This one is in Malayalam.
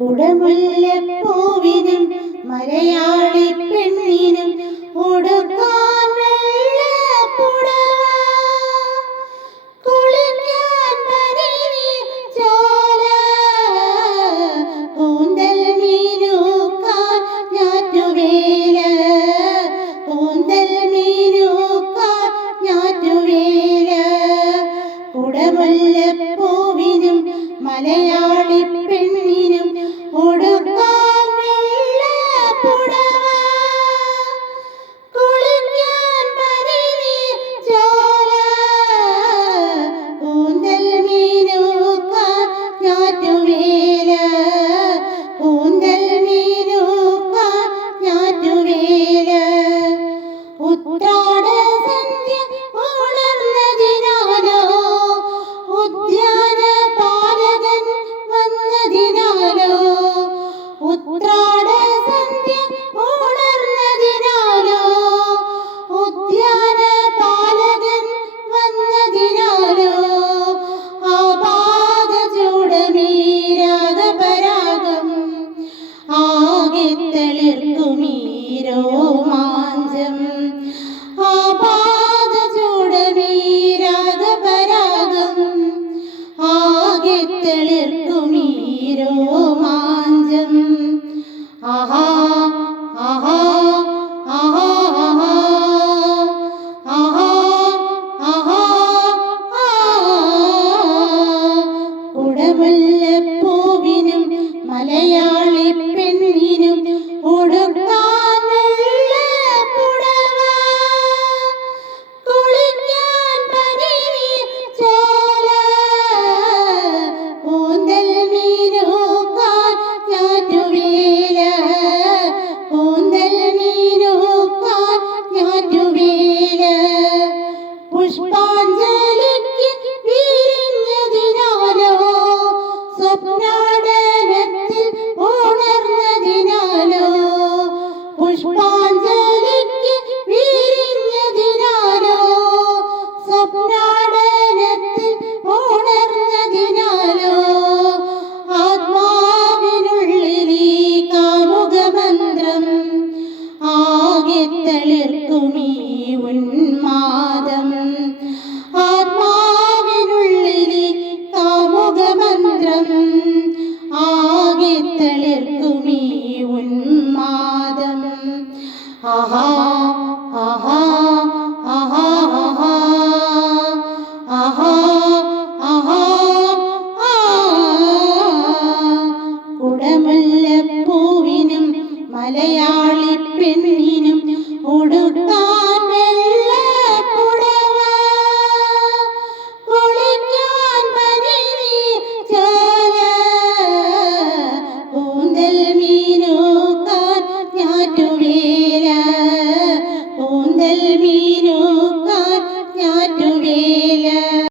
കുടമുല്ലപ്പൂവിനും മലയാളി പെണ്ണിനും ഉടുക്കാൻ വെള്ളപ്പുടവ, കുളിക്കാൻ പനിനീർച്ചോല, കൂന്തൽ മീനുക്കാൻ ഞാറ്റുവേല, കൂന്തൽ മീനുക്കാൻ ഞാറ്റുവേല. കുടമുല്ലപ്പൂവിനും മലയാളി പെണ്ണിനും ഉടുക്കാൻ വെള്ളപ്പുടവ, കുളിക്കാൻ പനിനീർച്ചോല, കൂന്തൽ മീനുക്കാൻ ഞാറ്റുവേല, കൂന്തൽ മീനുക്കാൻ ഞാറ്റുവേല. ഉത്രാട സന്ധ്യ ഉണർന്നതിനാലോ, ഉദ്യാന പാലകൻ വന്നതിനാലോ, ഉത്രാട സന്ധ്യ ഉണർന്നതിനാലോ, ഉദ്യാന പാലകൻ വന്നതിനാലോ, ആപാദചൂടമീരാഗപരാഗം ആകെ തെളിർക്കുമീരോമാഞ്ചം, ആപാദചൂടമീരാഗപരാഗം ആകെ തെളിർക്കുമീരോമാഞ്ചം. ആഹാ ആഹാ ആഹാ ആഹാ ആഹാ കുടമുല്ലപ്പൂവിനും മലയാളി പെണ്ണിനും ഉടുക്കാൻ വെള്ളപ്പുടവ, കുളിക്കാൻ പനിനീർച്ചോല, കൂന്തൽ മീനുക്കാൻ ഞാറ്റുവേല, കൂന്തൽ മീനുക്കാൻ ഞാറ്റുവേല. പുഷ്പാഞ്ജലിക്ക് വിരിഞ്ഞതിനാലോ, സ്വപ്നാടനത്തിൽ ഉണർന്നതിനാലോ, പുഷ്പാഞ്ജലിക്ക് വിരിഞ്ഞതിനാലോ, സ്വപ്നാടനത്തിൽ ഉണർന്നതിനാലോ, ആത്മാവിനുള്ളിലീ കാമുകമന്ത്രം ആകെ തെളിർക്കുമീ ഉന്മാദം, ആത്മാവിനുള്ളിലീ കാമുകമന്ത്രം ആകെ തെളിർക്കുമീ ഉന്മാദം. ആഹാ ആഹാ ആഹാ ആഹാ ആഹാ കുടമുല്ലപ്പൂവിനും മലയാളി പെണ്ണിനും ഉടുക്കാൻ